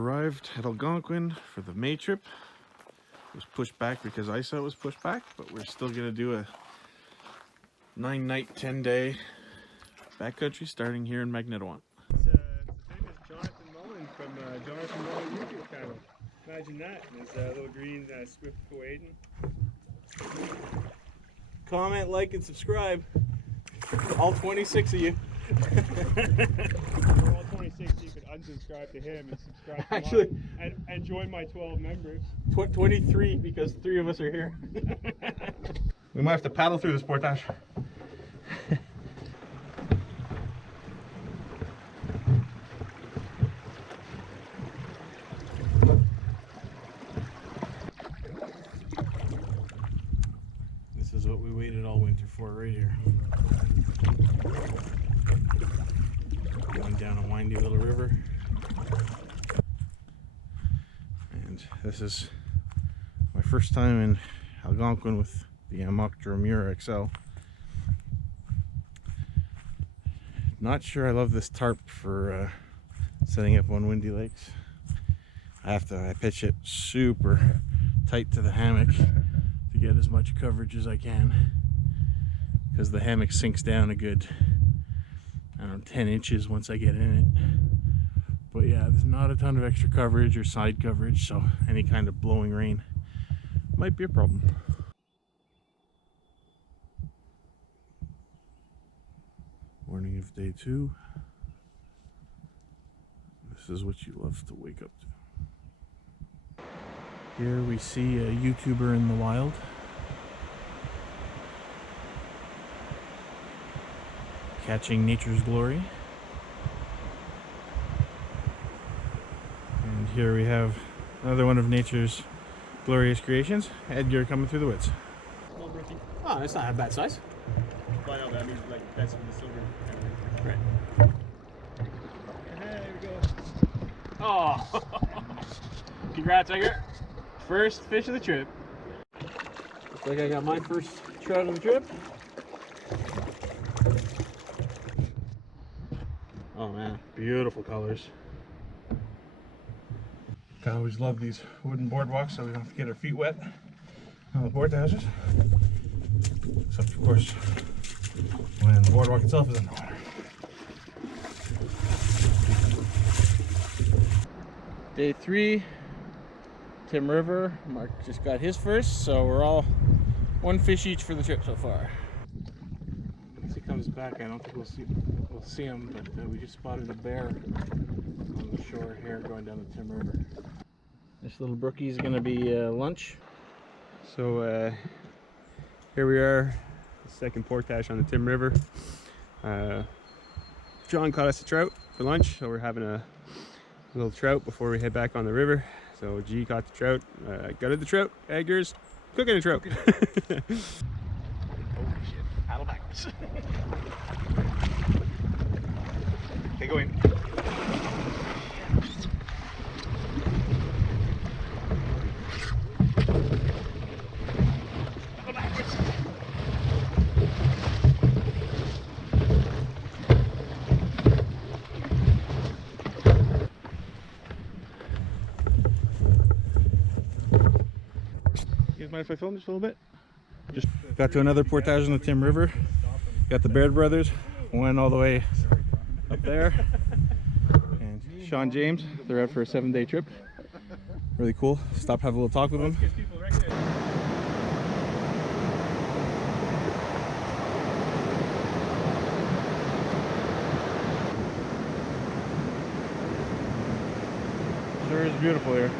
arrived at Algonquin for the May trip. It was pushed back because ISA was pushed back, but we're still going to do a 9-night, 10-day backcountry starting here in Magnetawan. It's the famous Jonathan Mullin from Jonathan Mullin YouTube channel. Imagine that, and his little green Swift Coaden. Comment, like, and subscribe. All 26 of you. We're all 26, so you could unsubscribe to him and subscribe to mine, and join my 12 members. 23 because 3 of us are here. We might have to paddle through this portage. This is what we waited all winter for right here. Going down a windy little river. And this is my first time in Algonquin with the Mura XL. Not sure I love this tarp for setting up on windy lakes. I pitch it super tight to the hammock to get as much coverage as I can, because the hammock sinks down a good, I don't know, 10 inches once I get in it. But yeah, there's not a ton of extra coverage or side coverage, so any kind of blowing rain might be a problem. Morning of day 2. This is what you love to wake up to. Here we see a YouTuber in the wild. Catching nature's glory. And here we have another one of nature's glorious creations. Edgar coming through the woods. Small brookie. Oh, that's not a bad size. But no, that means like that's from the silver. Right. There we go. Oh! Congrats, Edgar. First fish of the trip. Looks like I got my first trout of the trip. Oh man, beautiful colors. I always love these wooden boardwalks so we don't have to get our feet wet on the portages. Except of course when the boardwalk itself is in the water. Day 3, Tim River. Mark just got his first, so we're all 1 fish each for the trip so far. Once he comes back, I don't think we'll see him, but we just spotted a bear on the shore here going down the Tim River. This little brookie is going to be lunch. So here we are, second portage on the Tim River. John caught us a trout for lunch, so we're having a little trout before we head back on the river. So G caught the trout, gutted the trout, Edgar's cooking a trout. Holy shit, paddle backwards. Okay, go in. Paddle backwards. You guys mind if I film just a little bit? Just got to another portage on the Tim River. Got the Baird brothers, went all the way up there. And Sean James, they're out for a 7-day trip. Really cool. Stop, have a little talk with them. Sure is beautiful here.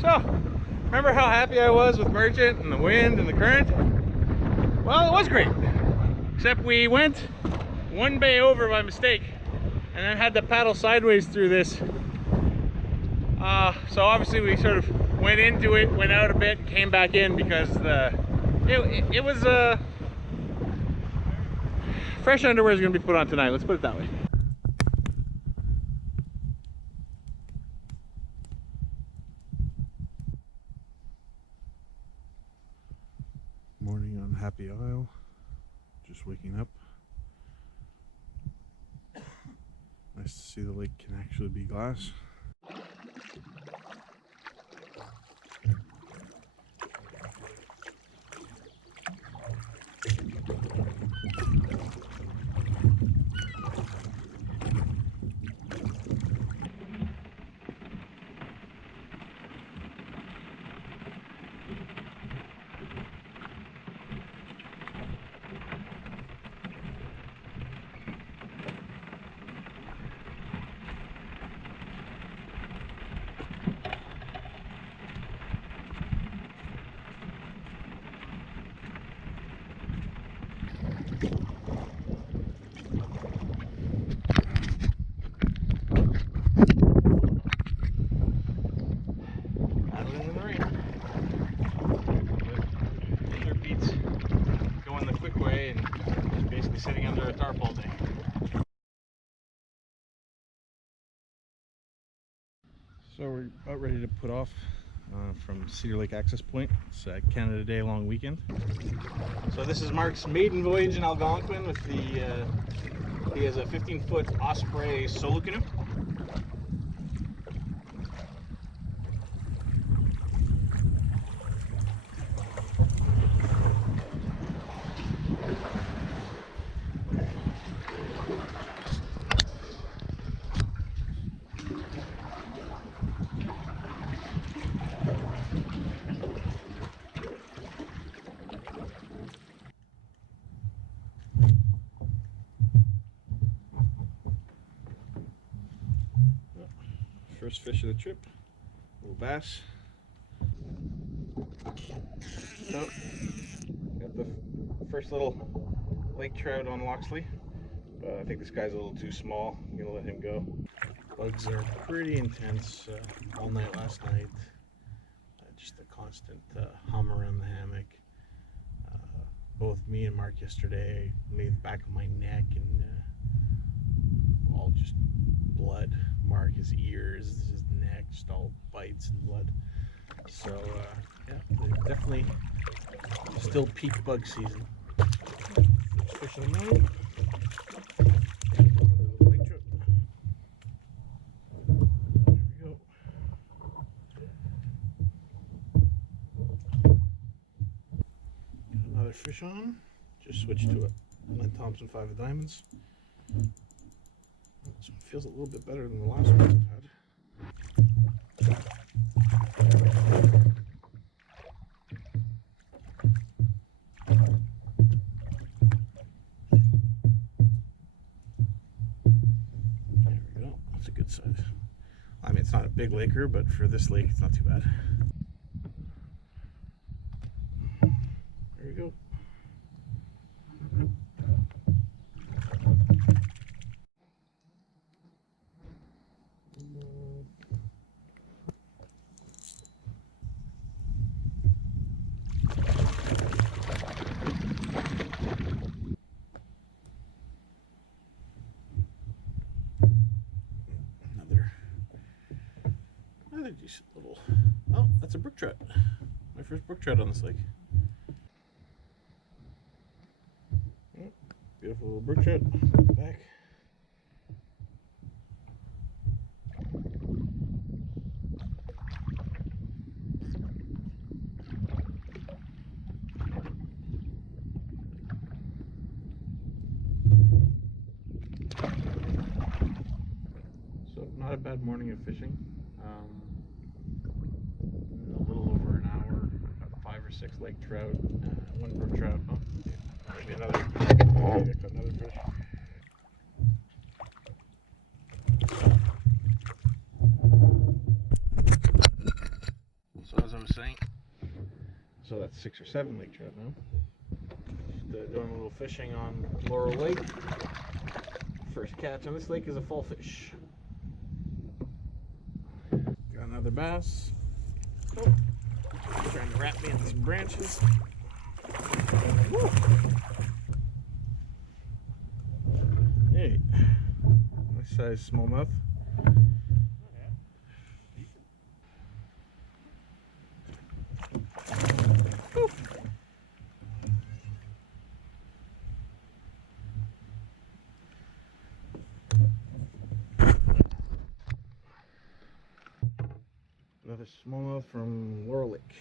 So, remember how happy I was with Merchant and the wind and the current? Well, it was great. Except we went 1 bay over by mistake and then had to paddle sideways through this. So obviously we sort of went into it, went out a bit, and came back in because it was fresh underwear is going to be put on tonight, let's put it that way. Unhappy Isle. Just waking up. Nice to see the lake can actually be glass. Paddling in the rain. Neither beats going the quick way and just basically sitting under a tarp all day. So we're about ready to put off from Cedar Lake Access Point. It's a Canada Day long weekend. So this is Mark's maiden voyage in Algonquin with the, he has a 15-foot Osprey solo canoe. First fish of the trip, little bass. So, got the first little lake trout on Loxley. I think this guy's a little too small. I'm gonna let him go. Bugs are pretty intense all night last night. Just the constant hum around the hammock. Both me and Mark yesterday made the back of my neck and all just blood. Mark, his ears, his neck, just all bites and blood. So yeah, definitely still peak bug season. Fish on the night. Lake trout. There we go. Got another fish on. Just switched to a Lynn Thompson 5 of diamonds. This one feels a little bit better than the last one I've had. There we go. That's a good size. I mean, it's not a big laker, but for this lake, it's not too bad. There we go. Another decent little. Oh, that's a brook trout. My first brook trout on this lake. Oh, beautiful little brook trout. Back. So not a bad morning of fishing. A little over an hour, about 5 or 6 lake trout, one brook trout. Oh, maybe another. Maybe another fish. So as I was saying, so that's 6 or 7 lake trout now. Just doing a little fishing on Laurel Lake. First catch on this lake is a fall fish. Got another bass. Oh, trying to wrap me in some branches. Woo. Hey, nice size smallmouth. Another smallmouth from Cedar Lake.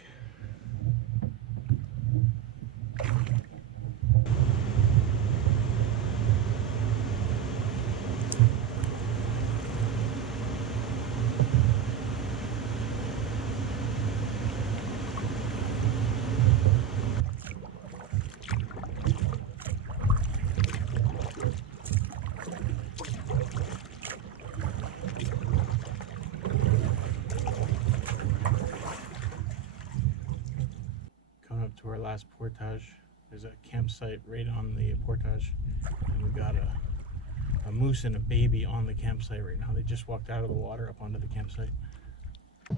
Coming up to our last portage. There's a campsite right on the portage, and we got a moose and a baby on the campsite right now. They just walked out of the water up onto the campsite.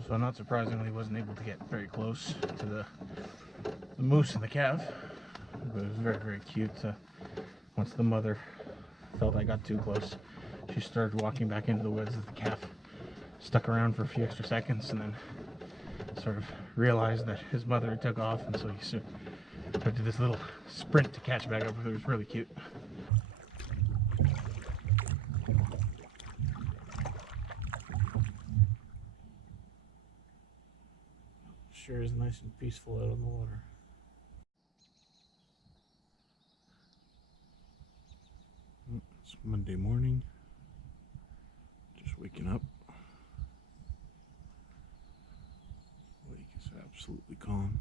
So not surprisingly, wasn't able to get very close to the moose and the calf, but it was very, very cute. Once the mother felt I got too close, she started walking back into the woods. The calf stuck around for a few extra seconds and then sort of realized that his mother took off, and so he sort of did this little sprint to catch back up with her. It was really cute. Sure is nice and peaceful out on the water. It's Monday morning. Just waking up. Lake is absolutely calm.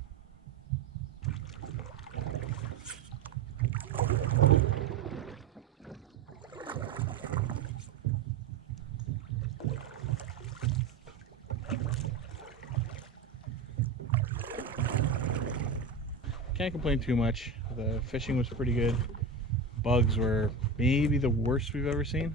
Can't complain too much. The fishing was pretty good. Bugs were maybe the worst we've ever seen.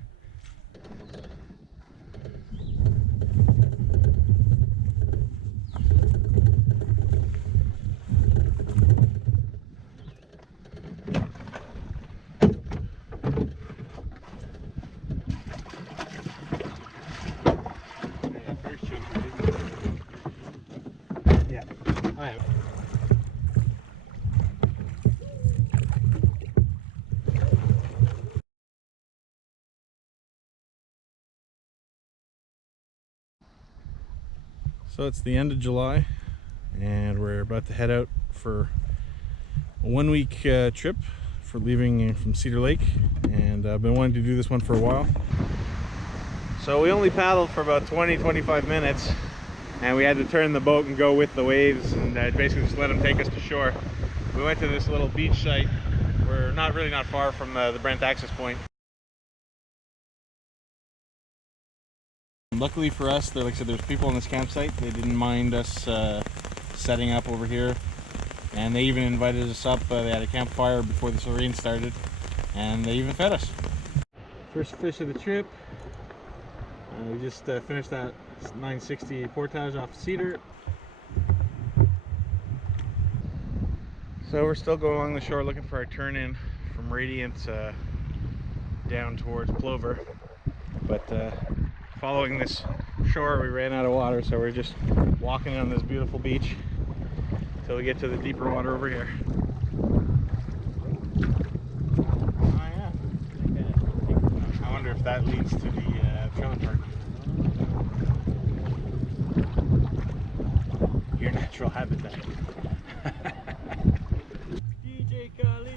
Yeah, I have. So it's the end of July, and we're about to head out for a 1-week trip for leaving from Cedar Lake, and I've been wanting to do this one for a while. So we only paddled for about 20-25 minutes, and we had to turn the boat and go with the waves, and basically just let them take us to shore. We went to this little beach site. We're not far from the Brent access point. Luckily for us, like I said, there's people on this campsite. They didn't mind us setting up over here, and they even invited us up. They had a campfire before the rain started, and they even fed us. First fish of the trip. We just finished that 960 portage off Cedar. So we're still going along the shore looking for our turn in from Radiant down towards Plover, but following this shore we ran out of water, so we're just walking on this beautiful beach until we get to the deeper water over here. Oh yeah. I wonder if that leads to the trailer park. Your natural habitat. DJ Kali.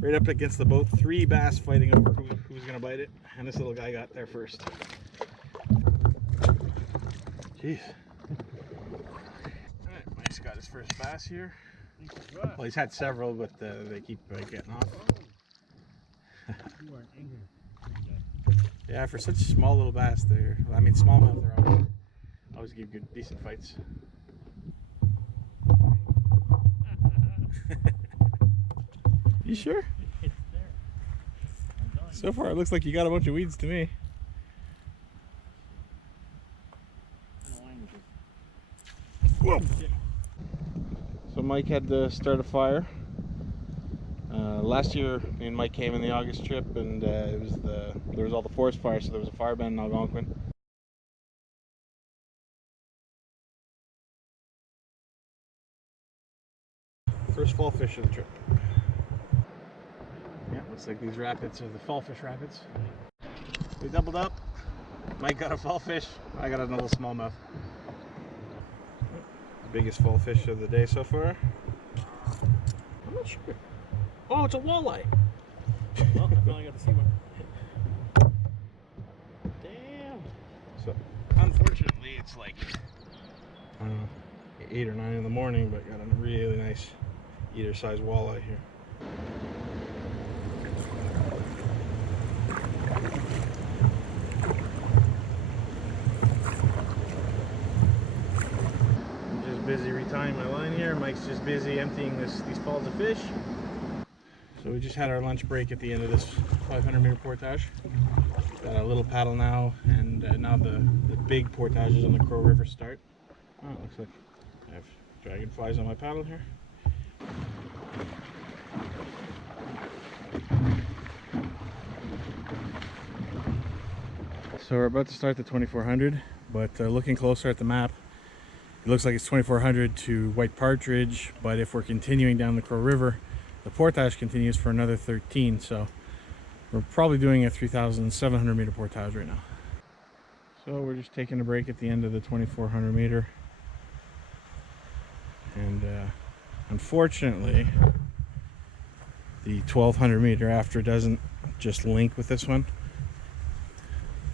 Right up against the boat, 3 bass fighting over who's gonna bite it, and this little guy got there first. Jeez. Alright, Mike's got his first bass here. Well, he's had several, but they keep getting off. Yeah, for such small little bass, I mean smallmouth, they're always give good, decent fights. You sure? So far it looks like you got a bunch of weeds to me. Whoa. So Mike had to start a fire. Last year me and Mike came in the August trip, and there was all the forest fires, so there was a fire ban in Algonquin. First fall fish of the trip. Yeah, looks like these rapids are the fall fish rapids. We doubled up. Mike got a fall fish. I got another smallmouth. Biggest fall fish of the day so far? I'm not sure. Oh, it's a walleye. Well, I finally got to see one. Damn. So, unfortunately, it's like, I don't know, 8 or 9 in the morning, but got a really nice eater-sized walleye here. I'm just busy retying my line here. Mike's just busy emptying these falls of fish. So we just had our lunch break at the end of this 500-meter portage. Got a little paddle now, and now the big portages on the Crow River start. Oh, it looks like I have dragonflies on my paddle here. So we're about to start the 2400, but looking closer at the map, it looks like it's 2400 to White Partridge, but if we're continuing down the Crow River, the portage continues for another 13, so we're probably doing a 3,700 meter portage right now. So we're just taking a break at the end of the 2,400 meter. And unfortunately, the 1,200 meter after doesn't just link with this one.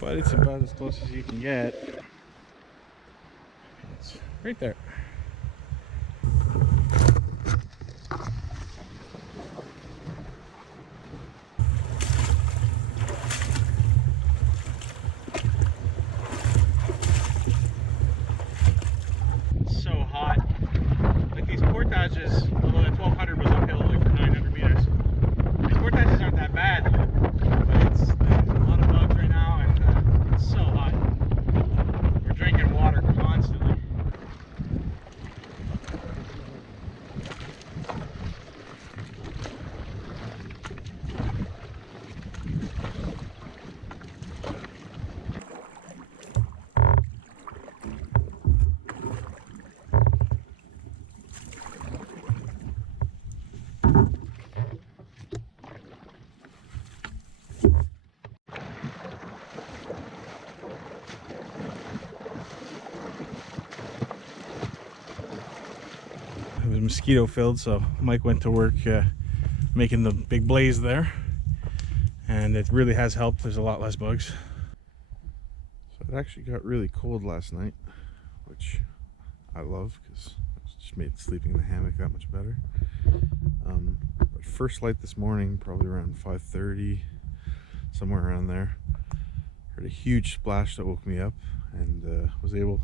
But it's about as close as you can get. It's right there. Portages, although that 1200 was uphill only for 900 meters. These portages aren't that bad, but there's a lot of bugs right now, and it's so hot. We're drinking water constantly. It was mosquito filled, so Mike went to work making the big blaze there, and it really has helped. There's a lot less bugs. So it actually got really cold last night, which I love because it just made sleeping in the hammock that much better. But first light this morning, probably around 5:30, somewhere around there, heard a huge splash that woke me up, and was able,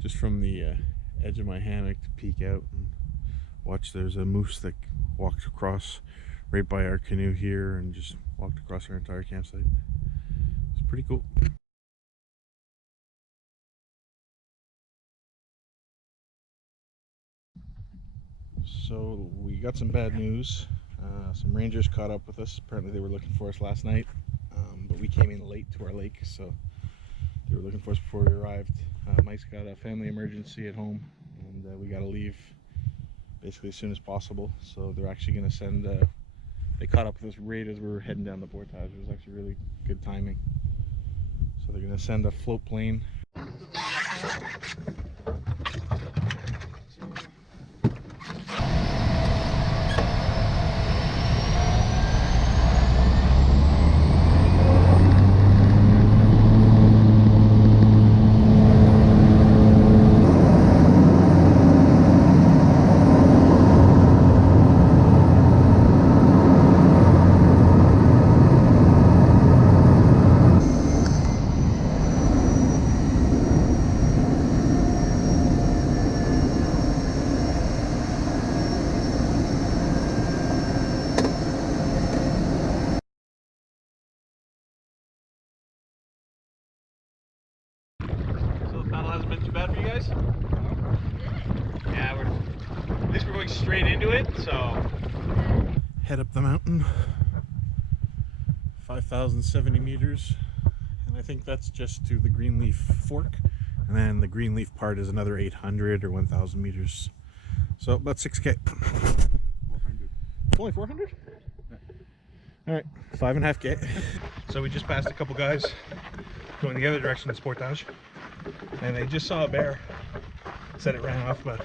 just from the edge of my hammock, to peek out and watch. There's a moose that walked across right by our canoe here and just walked across our entire campsite. It's pretty cool. So we got some bad news. Some rangers caught up with us. Apparently they were looking for us last night, but we came in late to our lake, so they were looking for us before we arrived. Mike's got a family emergency at home, and we got to leave basically as soon as possible. So they're actually going to send, they caught up with us right as we were heading down the portage. It was actually really good timing. So they're going to send a float plane. Hasn't been too bad for you guys? Yeah, at least we're going straight into it, so head up the mountain, 5,070 meters, and I think that's just to the Greenleaf fork, and then the Greenleaf part is another 800 or 1,000 meters, so about 6K. 400. Only 400? Yeah. All right, 5.5K. So we just passed a couple guys going the other direction of this portage, and they just saw a bear. Said it ran off, but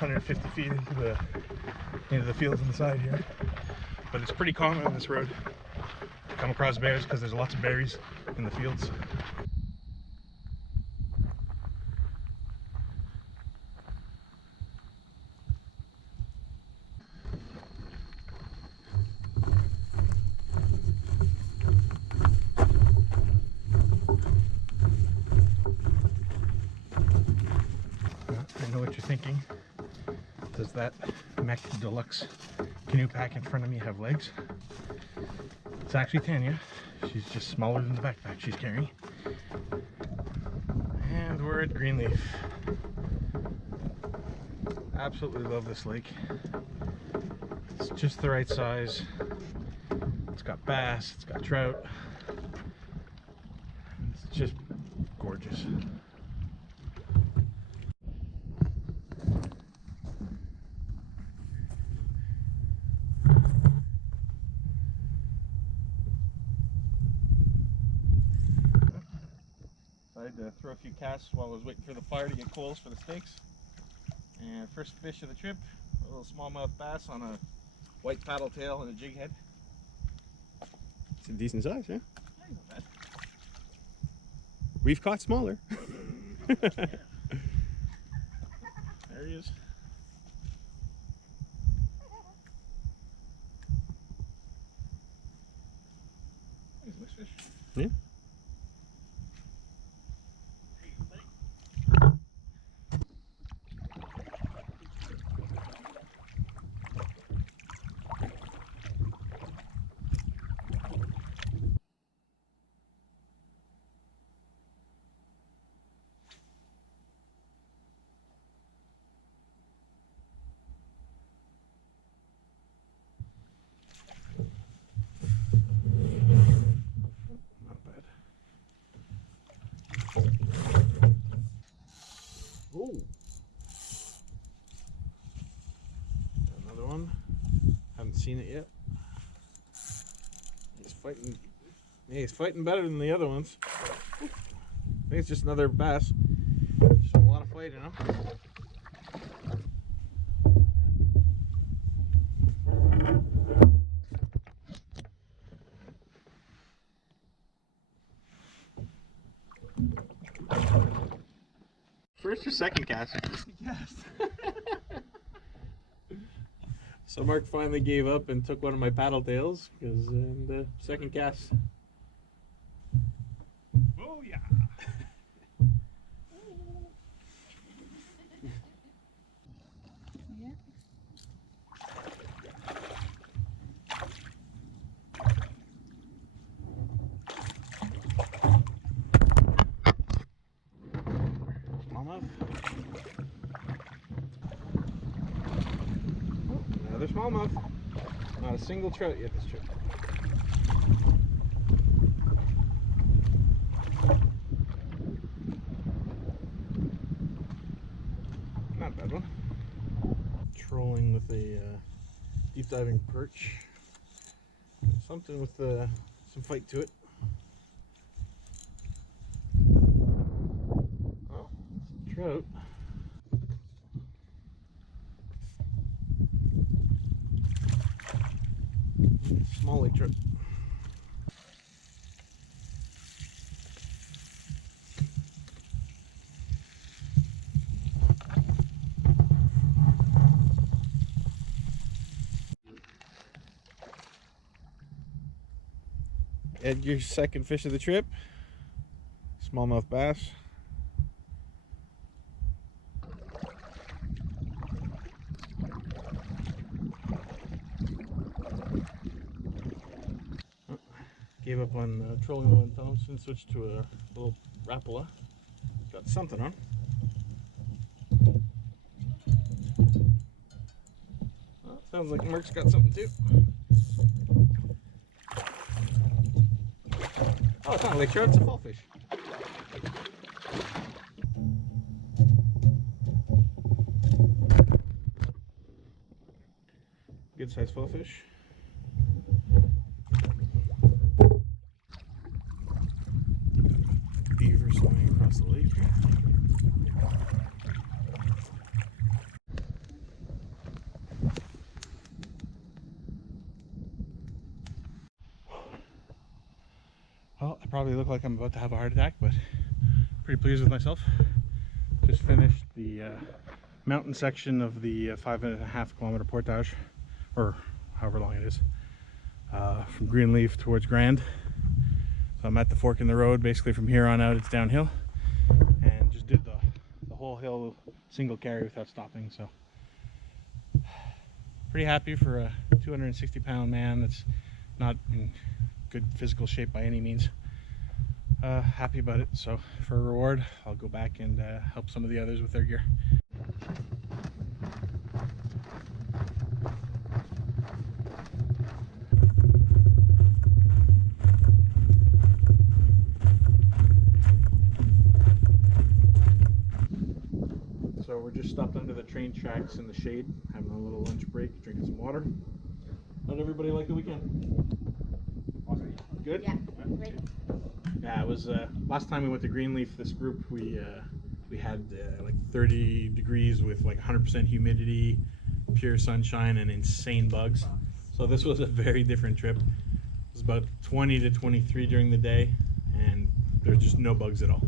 150 feet into the fields on the side here. But it's pretty common on this road to come across bears because there's lots of berries in the fields. I know what you're thinking. Does that Mech Deluxe canoe pack in front of me have legs? It's actually Tanya. She's just smaller than the backpack she's carrying. And we're at Greenleaf. Absolutely love this lake. It's just the right size. It's got bass, it's got trout. It's just gorgeous. I had to throw a few casts while I was waiting for the fire to get coals for the steaks. And first fish of the trip, a little smallmouth bass on a white paddle tail and a jig head. It's a decent size, yeah? Not bad. We've caught smaller. There he is. He's a nice fish. Yeah. Not bad. Oh, another one. Haven't seen it yet. He's fighting. Yeah, he's fighting better than the other ones. I think it's just another bass. Just a lot of fight in him. First or second cast? Yes. So Mark finally gave up and took one of my paddle tails because in the second cast. Oh yeah. Smallmouth. Oh, another smallmouth. Not a single trout yet this trip. Not a bad one. Trolling with a deep diving perch. Something with some fight to it. Oh, trout. Small lake trout. Edgar's second fish of the trip. Smallmouth bass. Gave up on trolling the one Thompson, switched to a little Rapala. Got something on. Oh, sounds like Mark's got something too. Oh, it's not a lake trout, it's a fall fish. Good sized fall fish. Beaver swimming across the lake. Well, I probably look like I'm about to have a heart attack, but pretty pleased with myself. Just finished the mountain section of the 5.5 kilometer portage, or however long it is, from Greenleaf towards Grand. So I'm at the fork in the road. Basically from here on out it's downhill, and just did the whole hill single carry without stopping. So pretty happy for a 260-pound man that's not in good physical shape by any means. Happy about it. So for a reward, I'll go back and help some of the others with their gear. So we're just stopped under the train tracks in the shade, having a little lunch break, drinking some water. How'd everybody like the weekend? Awesome. Good? Yeah, great. Yeah, it was last time we went to Greenleaf, this group, we had like 30 degrees with like 100% humidity, pure sunshine, and insane bugs. So this was a very different trip. It was about 20 to 23 during the day, and there's just no bugs at all.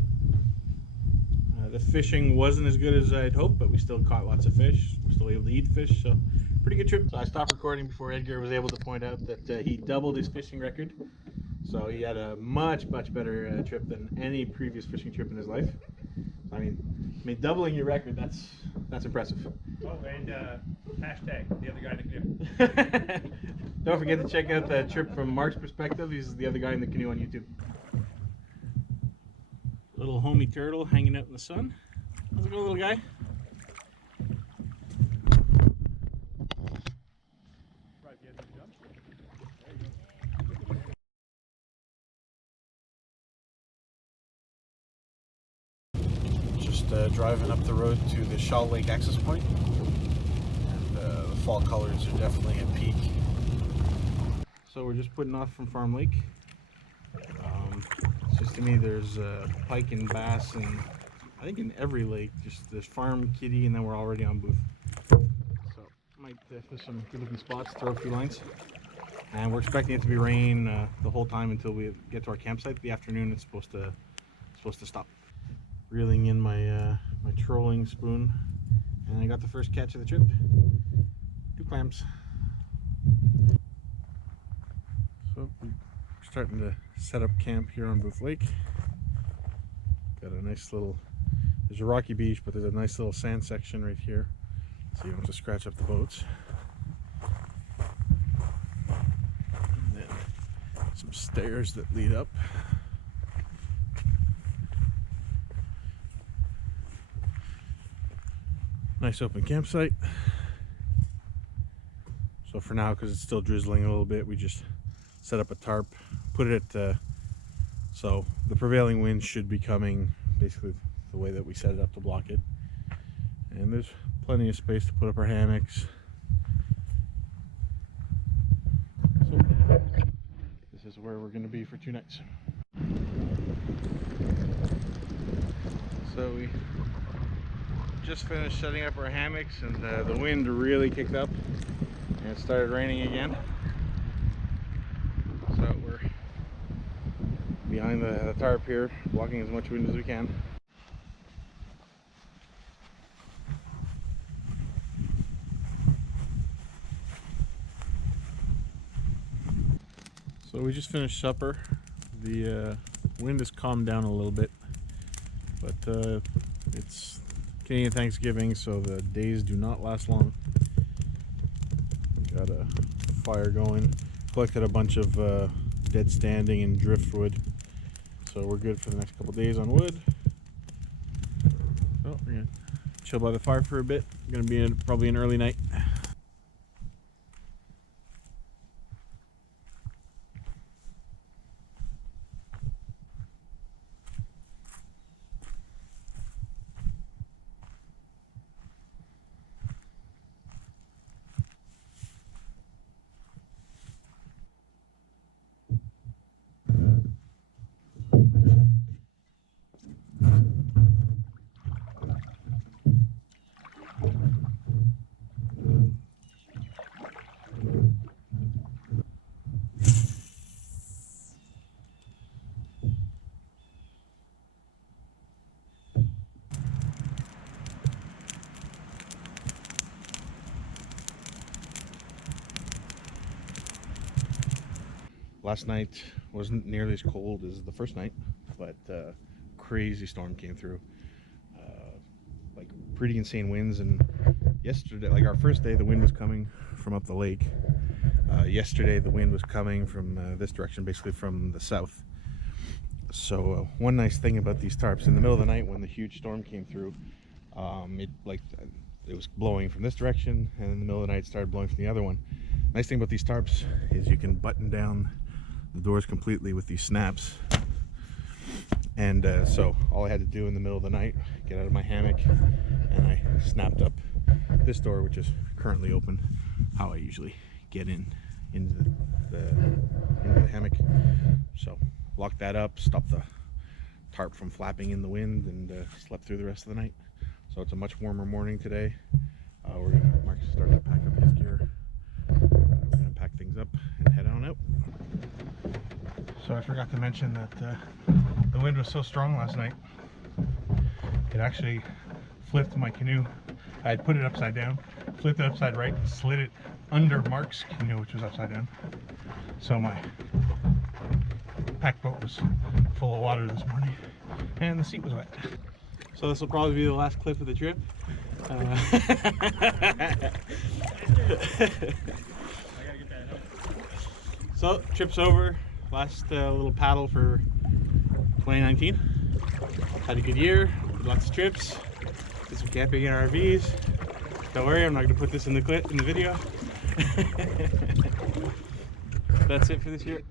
The fishing wasn't as good as I'd hoped, but we still caught lots of fish. We're still able to eat fish, so pretty good trip. So I stopped recording before Edgar was able to point out that he doubled his fishing record. So he had a much better trip than any previous fishing trip in his life. I mean, doubling your record, that's impressive. Oh, and hashtag the other guy in the canoe. Don't forget to check out the trip from Mark's perspective. He's the other guy in the canoe on YouTube. Little homie turtle hanging out in the sun. How's it going, little guy? Just driving up the road to the Cedar Lake access point, and the fall colors are definitely at peak. So we're just putting off from Farm Lake. It's just to me there's pike and bass, and I think in every lake, just there's farm, kitty, and then we're already on Booth. So might fish some good looking spots, throw a few lines. And we're expecting it to be rain the whole time until we get to our campsite. The afternoon it's supposed to stop. Reeling in my my trolling spoon, and I got the first catch of the trip. 2 clams. So we're starting to set up camp here on Booth Lake. Got a nice little, there's a rocky beach, but there's a nice little sand section right here, so you don't have to scratch up the boats. And then some stairs that lead up. Nice open campsite. So for now, because it's still drizzling a little bit, we just set up a tarp, put it at, so the prevailing wind should be coming basically the way that we set it up to block it. And there's plenty of space to put up our hammocks. So this is where we're going to be for 2 nights. So we just finished setting up our hammocks, and the wind really kicked up and it started raining again. So we're behind the tarp here, blocking as much wind as we can. So we just finished supper. The wind has calmed down a little bit, but it's Canadian Thanksgiving, so the days do not last long. Got a fire going. Collected a bunch of dead standing and driftwood, so we're good for the next couple days on wood. So we're gonna chill by the fire for a bit. Gonna be probably an early night. Last night wasn't nearly as cold as the first night, but crazy storm came through. Like pretty insane winds, and yesterday, like our first day, the wind was coming from up the lake. Yesterday the wind was coming from this direction, basically from the south. So one nice thing about these tarps, in the middle of the night when the huge storm came through, it was blowing from this direction, and in the middle of the night it started blowing from the other one. Nice thing about these tarps is you can button down the doors completely with these snaps. And so all I had to do in the middle of the night, get out of my hammock, and I snapped up this door, which is currently open, how I usually get into the hammock. So locked that up, stopped the tarp from flapping in the wind, and slept through the rest of the night. So it's a much warmer morning today. Mark's starting to pack up his gear. We're gonna pack things up and head on out. So I forgot to mention that the wind was so strong last night, it actually flipped my canoe. I had put it upside down, flipped it upside right, and slid it under Mark's canoe, which was upside down. So my pack boat was full of water this morning, and the seat was wet. So this will probably be the last clip of the trip. So trip's over. Last little paddle for 2019. Had a good year, lots of trips, did some camping in RVs. Don't worry, I'm not going to put this in the clip in the video. That's it for this year.